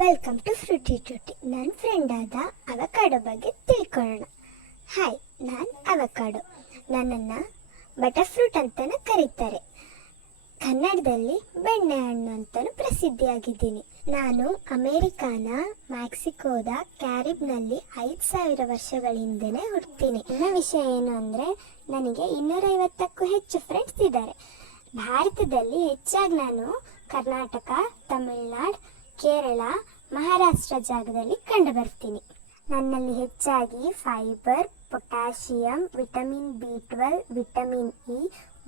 Welcome to Frooti ಟ್ಯೂಟಿ. ನನ್ನ friend ಆದ avocado ಬಗ್ಗೆ ತಿಳ್ಕೊಳ್ಳೋಣ. ಹಾಯ್, ನಾನು ಅವಕಾಡೋ. ನನ್ನನ್ನು ಬಟರ್ ಫ್ರೂಟ್ ಅಂತಲೂ ಕರೀತಾರೆ. ಕನ್ನಡದಲ್ಲಿ ಬೆಣ್ಣೆಹಣ್ಣು ಅಂತಲೂ ಪ್ರಸಿದ್ಧಿಯಾಗಿದ್ದೀನಿ. ನಾನು ಅಮೇರಿಕಾನ ಮ್ಯಾಕ್ಸಿಕೋದ ಕ್ಯಾರಿಬ್ನಲ್ಲಿ 5,000 ವರ್ಷಗಳ ಹಿಂದೆನೇ ಹುಡ್ತೀನಿ. ನನ್ನ ವಿಷಯ ಏನು ಅಂದರೆ, ನನಗೆ 250ಕ್ಕೂ ಹೆಚ್ಚು ಫ್ರೆಂಡ್ಸ್ ಇದ್ದಾರೆ. ಭಾರತದಲ್ಲಿ ಹೆಚ್ಚಾಗಿ ನಾನು ಕರ್ನಾಟಕ, ತಮಿಳುನಾಡು, ಕೇರಳ, ಮಹಾರಾಷ್ಟ್ರ ಜಾಗದಲ್ಲಿ ಕಂಡು ಬರ್ತೀನಿ. ನನ್ನಲ್ಲಿ ಹೆಚ್ಚಾಗಿ fibre, potassium, vitamin B12, vitamin E,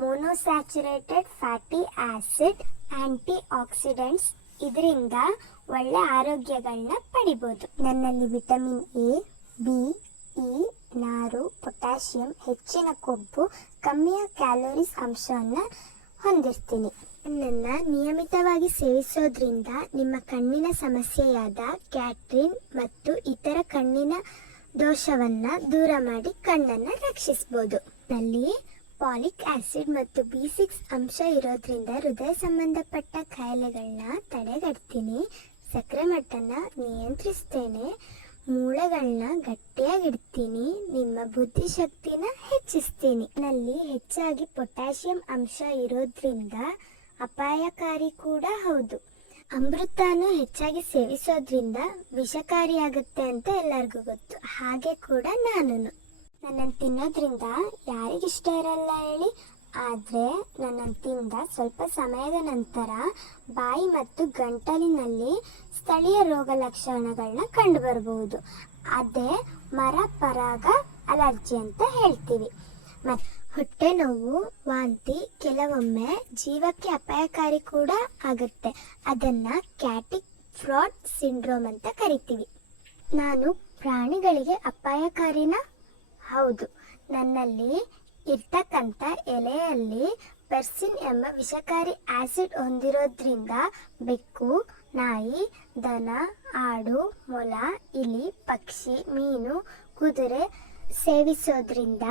monounsaturated fatty acid, antioxidants, ಇದರಿಂದ ಒಳ್ಳೆ ಆರೋಗ್ಯಗಳನ್ನ ಪಡಿಬೋದು. ನನ್ನಲ್ಲಿ ವಿಟಮಿನ್ ಎ, ಬಿ, ಇ, ನಾರು, ಪೊಟ್ಯಾಷಿಯಂ, ಹೆಚ್ಚಿನ ಕೊಬ್ಬು, ಕಮ್ಮಿಯ ಕ್ಯಾಲೋರೀಸ್ ಅಂಶವನ್ನು ಹೊಂದಿರ್ತೀನಿ. ಹಣ್ಣನ್ನು ನಿಯಮಿತವಾಗಿ ಸೇವಿಸೋದ್ರಿಂದ ನಿಮ್ಮ ಕಣ್ಣಿನ ಸಮಸ್ಯೆಯಾದ ಕ್ಯಾಟ್ರಿನ್ ಮತ್ತು ಇತರ ಕಣ್ಣಿನ ದೋಷವನ್ನು ದೂರ ಮಾಡಿ ಕಣ್ಣನ್ನು ರಕ್ಷಿಸ್ಬೋದು. ನಲ್ಲಿ ಪಾಲಿಕ್ ಆಸಿಡ್ ಮತ್ತು B6 ಅಂಶ ಇರೋದ್ರಿಂದ ಹೃದಯ ಸಂಬಂಧಪಟ್ಟ ಕಾಯಿಲೆಗಳನ್ನ ತಡೆಗಟ್ತೀನಿ. ಸಕ್ಕರೆ ಮಟ್ಟನ ನಿಯಂತ್ರಿಸ್ತೇನೆ. ಮೂಳೆಗಳನ್ನ ಗಟ್ಟಿಯಾಗಿಡ್ತೀನಿ. ನಿಮ್ಮ ಬುದ್ಧಿಶಕ್ತಿನ ಹೆಚ್ಚಿಸ್ತೀನಿ. ನಲ್ಲಿ ಹೆಚ್ಚಾಗಿ ಪೊಟ್ಯಾಷಿಯಂ ಅಂಶ ಇರೋದ್ರಿಂದ ಅಪಾಯಕಾರಿ ಕೂಡ ಹೌದು. ಅಮೃತನೂ ಹೆಚ್ಚಾಗಿ ಸೇವಿಸೋದ್ರಿಂದ ವಿಷಕಾರಿಯಾಗುತ್ತೆ ಅಂತ ಎಲ್ಲರಿಗೂ ಗೊತ್ತು. ಹಾಗೆ ಕೂಡ ನನ್ನನ್ನು ತಿನ್ನೋದ್ರಿಂದ ಯಾರಿಗಿಷ್ಟ ಇರಲ್ಲ ಹೇಳಿ. ಆದರೆ ನನ್ನನ್ನು ತಿಂದ ಸ್ವಲ್ಪ ಸಮಯದ ನಂತರ ಬಾಯಿ ಮತ್ತು ಗಂಟಲಿನಲ್ಲಿ ಸ್ಥಳೀಯ ರೋಗ ಲಕ್ಷಣಗಳನ್ನ ಕಂಡುಬರಬಹುದು. ಅದೇ ಮರ ಪರಾಗ ಅಲರ್ಜಿ ಅಂತ ಹೇಳ್ತೀವಿ. ಮತ್ತು ಹೊಟ್ಟೆ ನೋವು, ವಾಂತಿ, ಕೆಲವೊಮ್ಮೆ ಜೀವಕ್ಕೆ ಅಪಾಯಕಾರಿ ಕೂಡ ಆಗುತ್ತೆ. ಅದನ್ನು ಕ್ಯಾಟಿಕ್ ಫ್ರಾಡ್ ಸಿಂಡ್ರೋಮ್ ಅಂತ ಕರಿತೀವಿ. ನಾನು ಪ್ರಾಣಿಗಳಿಗೆ ಅಪಾಯಕಾರಿನ? ಹೌದು. ನನ್ನಲ್ಲಿ ಇರ್ತಕ್ಕಂಥ ಎಲೆಯಲ್ಲಿ ಪೆರ್ಸಿನ್ ಎಂಬ ವಿಷಕಾರಿ ಆಸಿಡ್ ಹೊಂದಿರೋದ್ರಿಂದ ಬೆಕ್ಕು, ನಾಯಿ, ದನ, ಆಡು, ಮೊಲ, ಇಲಿ, ಪಕ್ಷಿ, ಮೀನು, ಕುದುರೆ ಸೇವಿಸೋದ್ರಿಂದ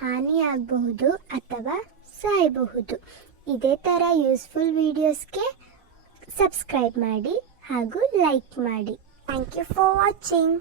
ಹಾನಿಯಾಗಬಹುದು ಅಥವಾ ಸಾಯಬಹುದು. ಇದೇ ಥರ ಯೂಸ್ಫುಲ್ ವಿಡಿಯೋಸ್ಗೆ ಸಬ್ಸ್ಕ್ರೈಬ್ ಮಾಡಿ ಹಾಗೂ ಲೈಕ್ ಮಾಡಿ. Thank you for watching.